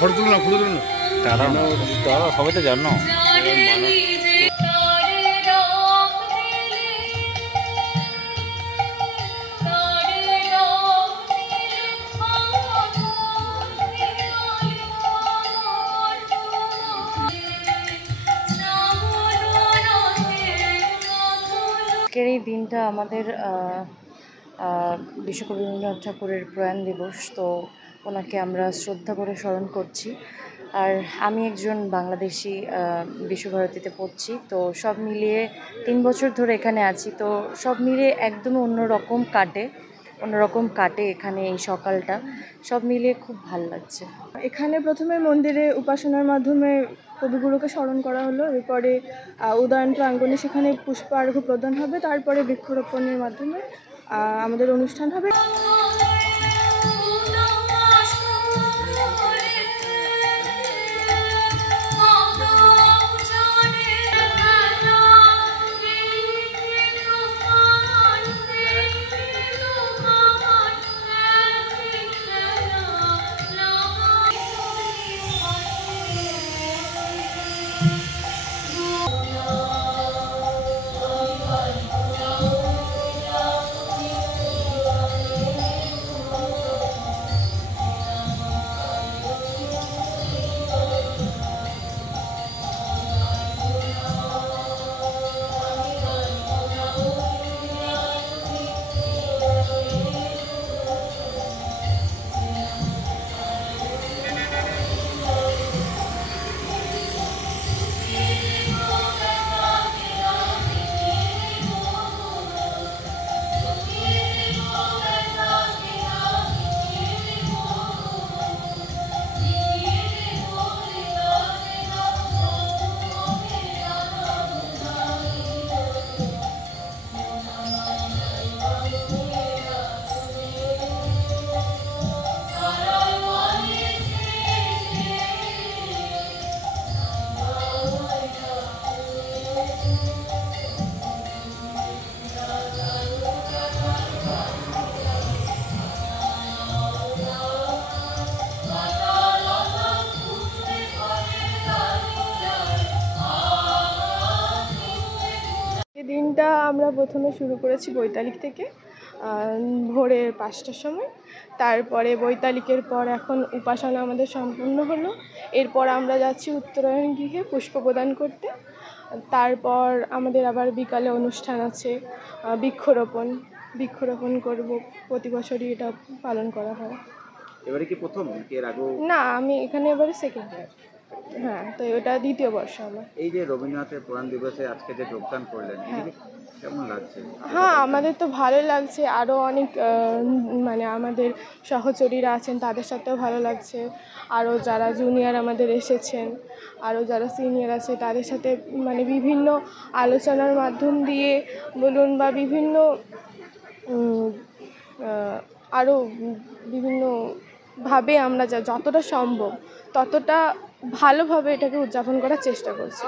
Photo তুলো না, photo তুলো না। তারা সবাই তো জানো। আজকের এই দিনটা আমাদের বিশ্বকবি রবীন্দ্রনাথ ঠাকুরের প্রয়াণ দিবস, তো ওনাকে আমরা শ্রদ্ধা করে স্মরণ করছি। আর আমি একজন বাংলাদেশি বিশ্বভারতীতে পড়ছি, তো সব মিলিয়ে 3 বছর ধরে এখানে আছি, তো সব মিলিয়ে একদমই অন্যরকম কাটে এখানে এই সকালটা, সব মিলিয়ে খুব ভালো লাগছে। এখানে প্রথমে মন্দিরে উপাসনার মাধ্যমে কবিগুরুকে স্মরণ করা হলো, এরপরে উদয়ন প্রাঙ্গণে সেখানে পুষ্পার্ঘ্য প্রদান হবে, তারপরে বৃক্ষরোপণের মাধ্যমে আমাদের অনুষ্ঠান হবে। দিনটা আমরা প্রথমে শুরু করেছি বৈতালিক থেকে ভোরে 5টার সময়, তারপরে বৈতালিকের পর এখন উপাসনা আমাদের সম্পূর্ণ হলো। এরপর আমরা যাচ্ছি উত্তরায়ণ গৃহে পুষ্প প্রদান করতে, তারপর আমাদের আবার বিকালে অনুষ্ঠান আছে বৃক্ষরোপণ করব। প্রতি বছরই এটা পালন করা হয়। এবারে কি প্রথম, এর আগেও? না, আমি এখানে এবারে সেকেন্ড ইয়ার। হ্যাঁ, তো এটা দ্বিতীয় বর্ষ আমার। এই যে রবীন্দ্রনাথের প্রয়াণ দিবসে আজকে যে যোগদান করলেন, কেমন লাগছে? হ্যাঁ, আমাদের তো ভালো লাগছে। আরও অনেক মানে আমাদের সহচরীরা আছেন, তাদের সাথেও ভালো লাগছে। আরও যারা জুনিয়র আমাদের এসেছেন, আরও যারা সিনিয়র আছে তাদের সাথে মানে বিভিন্ন আলোচনার মাধ্যম দিয়ে বলুন বা বিভিন্ন আরও বিভিন্নভাবে আমরা যতটা সম্ভব ততটা ভালোভাবে এটাকে উদযাপন করার চেষ্টা করছি।